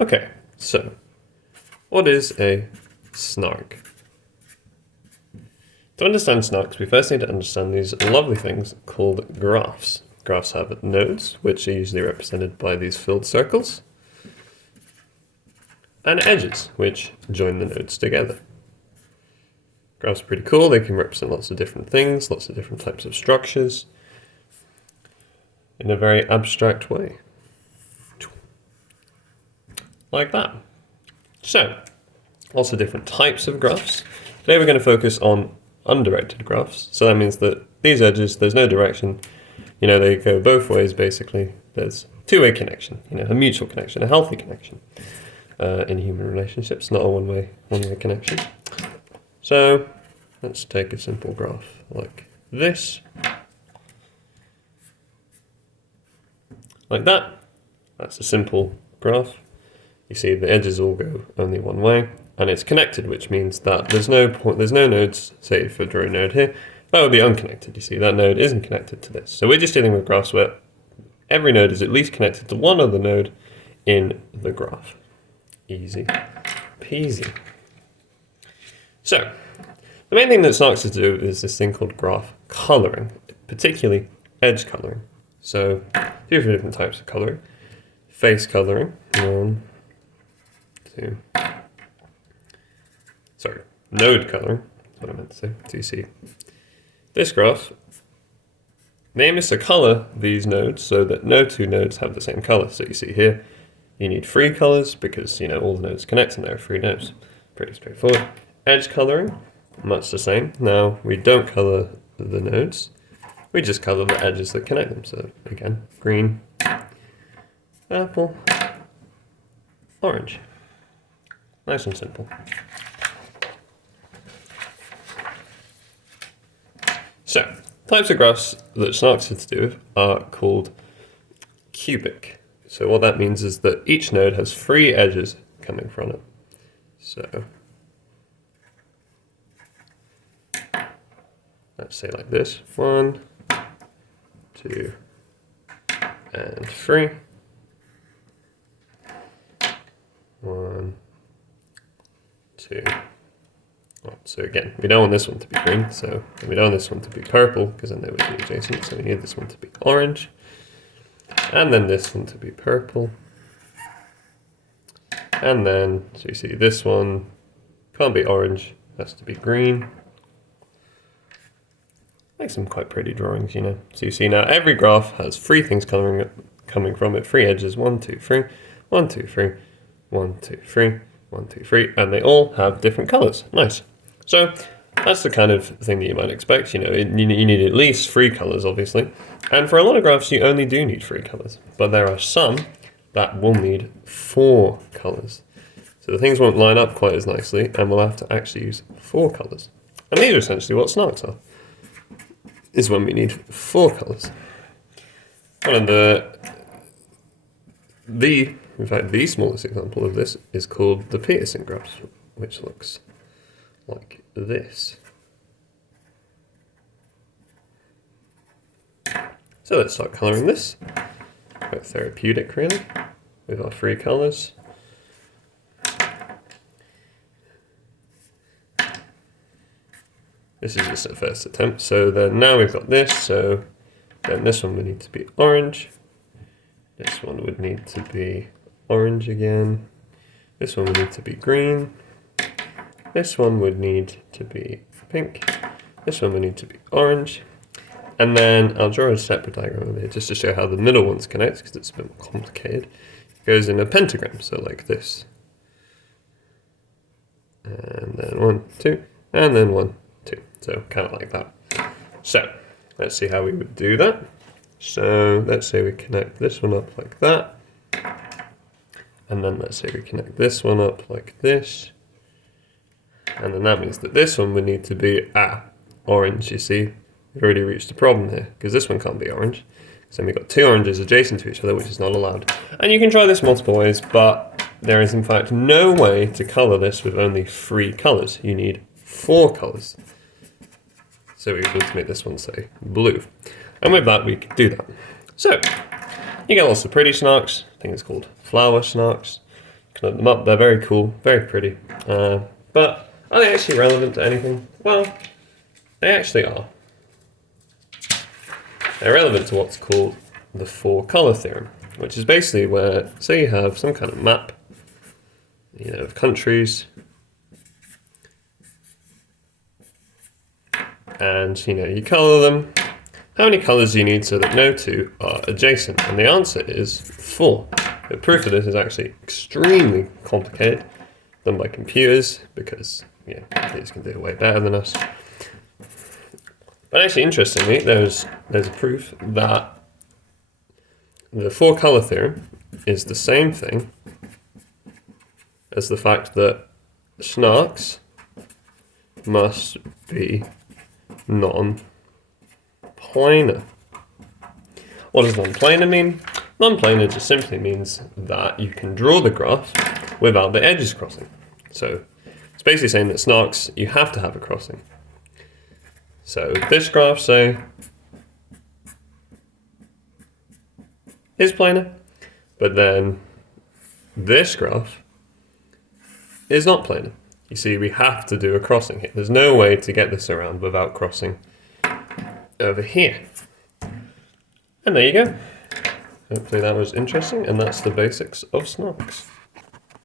Okay, so what is a snark? To understand snarks, we first need to understand these lovely things called graphs. Graphs have nodes, which are usually represented by these filled circles, and edges, which join the nodes together. Graphs are pretty cool. They can represent lots of different things, lots of different types of structures in a very abstract way. Like that. So, lots of different types of graphs. Today we're going to focus on undirected graphs. So that means that these edges, there's no direction. You know, they go both ways basically. There's two-way connection, you know, a mutual connection, a healthy connection in human relationships, not a one-way connection. So let's take a simple graph like this. Like that. That's a simple graph. You see the edges all go only one way, and it's connected, which means that there's no nodes, say if I draw a node here, that would be unconnected. You see, that node isn't connected to this. So we're just dealing with graphs where every node is at least connected to one other node in the graph. Easy peasy. So, the main thing that Snarks do is this thing called graph coloring, particularly edge coloring. So, two different types of coloring. Face coloring, node coloring, that's what I meant to say. So you see this graph, the aim is to color these nodes so that no two nodes have the same color. So you see here, you need three colors because, you know, all the nodes connect and there are three nodes. Pretty straightforward. Edge coloring, much the same. Now, we don't color the nodes, we just color the edges that connect them. So again, green, purple, orange. Nice and simple. So, types of graphs that Snarks have to do with are called cubic. So what that means is that each node has three edges coming from it. So, let's say like this, 1, 2, and 3. 1, 2. So again, we don't want this one to be green, so we don't want this one to be purple, because then they would be adjacent, so we need this one to be orange, and then this one to be purple, and then, so you see this one can't be orange, has to be green. Make some quite pretty drawings, you know. So you see now every graph has three things coming from it, three edges, 1, 2, 3, 1, 2, 3, 1, 2, 3, 1, 2, 3, and they all have different colors. Nice. So that's the kind of thing that you might expect. You know, you need at least three colors, obviously. And for a lot of graphs, you only do need three colors. But there are some that will need 4 colors. So the things won't line up quite as nicely, and we'll have to actually use 4 colors. And these are essentially what snarks are, is when we need 4 colors. And in fact, the smallest example of this is called the Peterson graph, which looks like this. So let's start colouring this. Quite therapeutic, really, with our 3 colours. This is just a first attempt. So then now we've got this. So then this one would need to be orange. This one would need to be orange again. This one would need to be green. This one would need to be pink. This one would need to be orange. And then I'll draw a separate diagram over here just to show how the middle ones connect, because it's a bit more complicated. It goes in a pentagram, so like this. And then 1, 2, and then 1, 2. So kind of like that. So let's see how we would do that. So let's say we connect this one up like that. And then let's say we connect this one up like this. And then that means that this one would need to be orange, you see. We've already reached a problem here, because this one can't be orange. So we've got 2 oranges adjacent to each other, which is not allowed. And you can try this multiple ways, but there is in fact no way to colour this with only 3 colours. You need 4 colours. So we need to make this one say blue. And with that, we can do that. So, you get lots of pretty snarks. think it's called flower snarks. You can look them up, they're very cool, very pretty. But are they actually relevant to anything? Well, they actually are. They're relevant to what's called the four-color theorem, which is basically where, say you have some kind of map, of countries, and you color them. How many colors do you need so that no two are adjacent? And the answer is 4. The proof of this is actually extremely complicated, done by computers, because computers can do it way better than us. But actually, interestingly, there's a proof that the four-color theorem is the same thing as the fact that Snarks must be non-planar. What does non-planar mean? Non-planar just simply means that you can draw the graph without the edges crossing. So it's basically saying that Snarks, you have to have a crossing. So this graph, say, is planar, but then this graph is not planar. You see, we have to do a crossing here. There's no way to get this around without crossing over here. And there you go. Hopefully that was interesting, and that's the basics of Snarks.